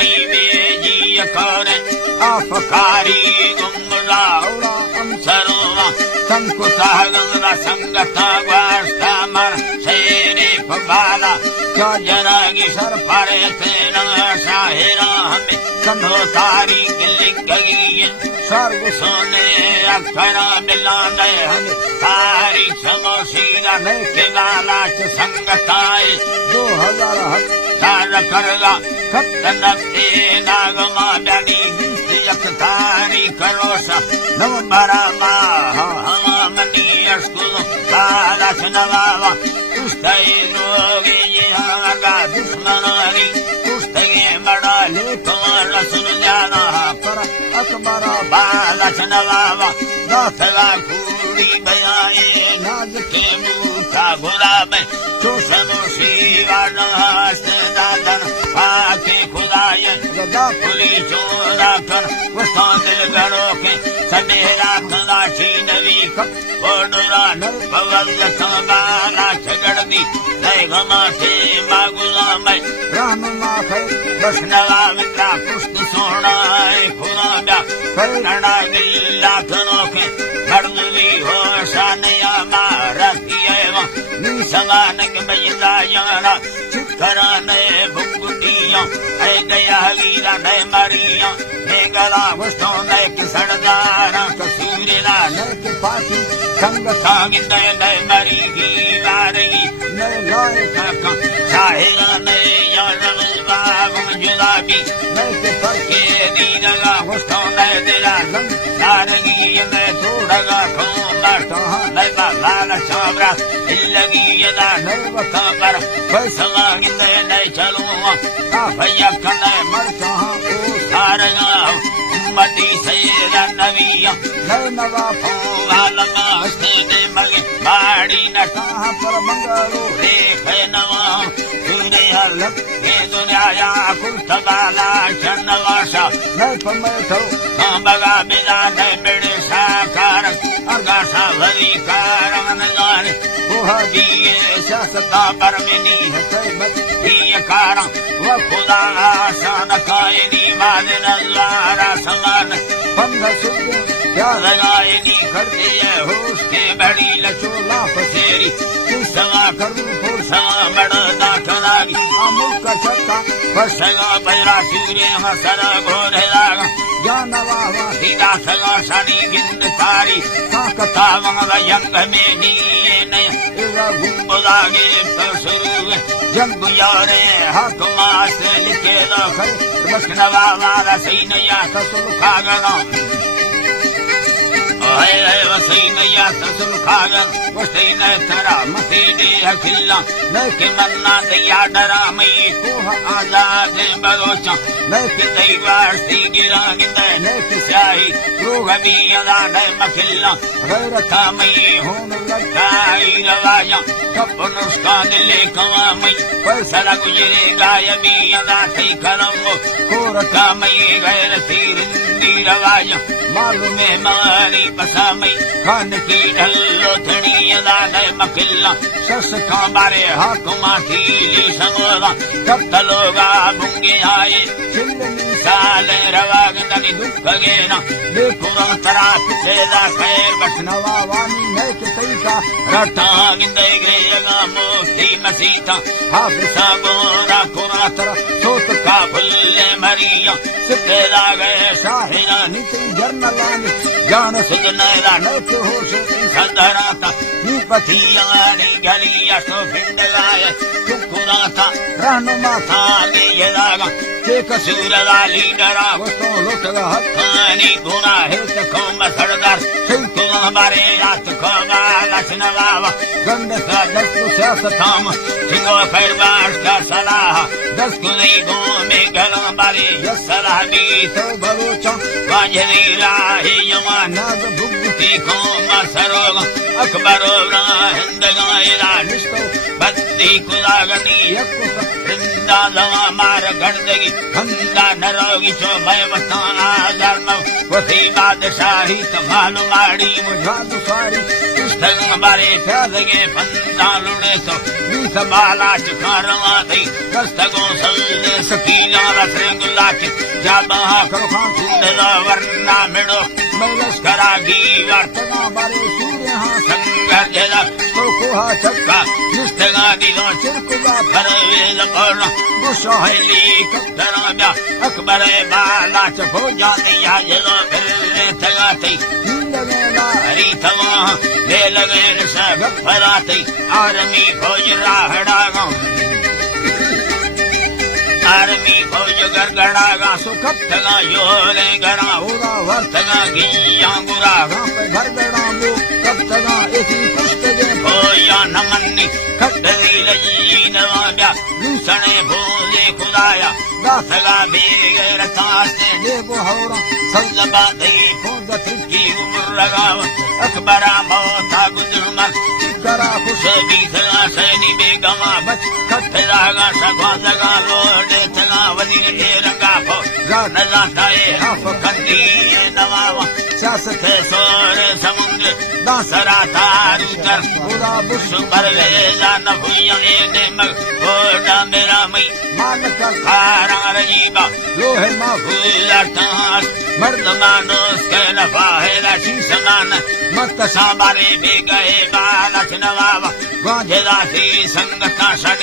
मई बेजी करे अफकारी गुमरा सरोवा संकुता गंगा संगता वास्तामर शेरे फबाला जरागी सर परे तेना शाहिरा हमें कंधो तारी गिलिगगी स्वर्ग सोने अक्षरा मिलाने हमें तारी समोसीरा के लालाच संगताए 2000 सार करला खतनते नागमा डाली यकतारी करोसा नवंबरा मा मनी अस्कुल सारा नवावा तुस्तई लोगे यागा दुश्मनारी तुस्तई बड़ा लेकर सुन जाना पर अकबरा बाला नवावा दाखला खूरी बयाए नाज के मुका गुलाब चोसनो शिवाना दादन आके खुदाए गदा पुली चोरा कर वस्ता दिल गड़ो के सडेरा खलाची नवी ओडुरा नर भवल संगाना छगड़दी नय गमा थे मागुला में ब्रह्मा खे बसनवा मित्रा पुष्ट सोना खुदा दा करना गिल्ला खनो के गर्दली हो शानया मारती एवा निसमान के बयला यारा चिकरा ने भुगुटिया है गया वीरा ने मारिया ने गला वस्तों ने के सड़दारा कसूरेला ने के पाती संग सांगिंद ने मरी की वारगी ने लाए का चाहेला ने यार बाबू जुलाबी ने के परके दीना वस्तों ने दिला सारगी ने थोड़ा ठो मारता ने बाला चाबरा लगी यदा नर्व खबर फैसला गिंदे ने चलो आ भैया कने मरता ओ सारगा उम्मती सैयदा नबिया नवा फवालमा हस्ते दे मगे बाड़ी न कहां पर मंगलो रे नवा सुरे हलक के दुनिया कुतबाला जनवासा न पमथो बगा बिना ने मेरे साकार अगासा भरी कारण गाने दिए सस्ता पर मिनी है कारण वह खुदा आसान कायनी मादन अल्लाह समान बंद सुध क्या लगाए नी करते है होश के बड़ी लचोला फसेरी सवा करूं फुरसवा बड़ा खरागी अमुक छक्का फसगा बैरा सूर्य हसरा घोरे लागा जानवा सीधा सगा सनी गिंद तारी ताकता मंगला यंग में नी ने गुम्बदागे पसुर जंग यारे हक मास लिखे लख बसनवा वाला सैनया कसुल खागना है वसैनया कसुल खागन वसैन तरा मसीदे हखिल्ला नके मन्ना दया डरा मई कोह आजाद बलोचा नके दैवार सी गिरा गिंदे नके स्याही रोग भी अदा ने मखिल्ला गैरता मई होन लखाई लवाया कपनुस्का दिले कवा मई फैसला गुजरे गाय भी अदा थई करम कोरका मई गैर तीरिंदी लवाया मालूम मारी पसामई खान की ढल्लो थणी अदा ने मखिल्ला सस का बारे हक माथी ली संगोला कब तलोगा बुंगे आए चिल्लनी साल रवाग तनी दुख गेना बेपुरा तरा पिछेदा खैर बसनवा वानी है के तईका रटा गिंदे ग्रेगा मोती मसीता हाफिसा गोरा कुरा तरा सोत का फुल्ले मरिया सिद्धेदा गए शाहिना निति जर्नलानी जान सुजनैला नैत होश सदराता पथियारी गलिया सो भिंड लाए चुकुराता रहनुमा था ले लागा के कसूर वाली डरा वस्तो लुटगा हथानी गुना है तको मसरदार सिंतु हमारे रात को लासन वावा गंद का दस सियासताम सिंगो खैरबाश का सलाह दस को नहीं गो में गला बारी सलाह भी तो बलोचा वाजरी राही यमाना भुगती को मसरोगा अकबरो हिंदगायरा निष्को बद्दी कुलागनी यकुस रिंदा दवा मार गड़दगी हंदा नरोगी चो भय वस्ताना धर्म वखी बादशाही तमालू माड़ी मुझा दुसारी पुस्तक बारे थे पंदा लुड़े तो बीस बाला चुखारवा थी दस्तगो सल्ले सकीला रसगुल्ला के जाबा खरखा सुंदर वरना मिड़ो मैलस्करा की वर्तना बारे सूर्य हाँ संगर जला तो कोहा चक्का निष्ठगा दिलो चिरकुला फरवेल पड़ना गुस्साहली कब्दरा ब्या अकबर बाला चफो जानिया जलो फिर थगा थी हरी थवा ले लगे सब फराती आर्मी फौज राहड़ागा आर्मी फौज गड़गड़ागा सुखप्तगा योले गरा उड़ा वर्तगा गिया गुरागा घर गड़ामो कप्तगा एसी कुष्ट जे होया नमन्नी खटली लजी नवाब्या दूसने भोले खुदाया गाथगा बेगर तासे देवो हौरा सल्लबा दई फौज की उमरगाव अकबरा मौता गुजमर करा खुश बीसगा सैनी बेगमा बच खटलागा सगवा जगा लोडे चला वली रंगा फो नला ताए हफ कंदी नवावा सियासत सोरे समुद्र दासरा तारू कर पूरा बुश बरवेला न भुया ने मग ओडा मेरा मई मान कर खारा रजीबा लोहे माफूला तास मर्द मानोस के नफाहेला शीशमान मत साबारे बे गए बालक नवावा गांधेला सी संगता शनि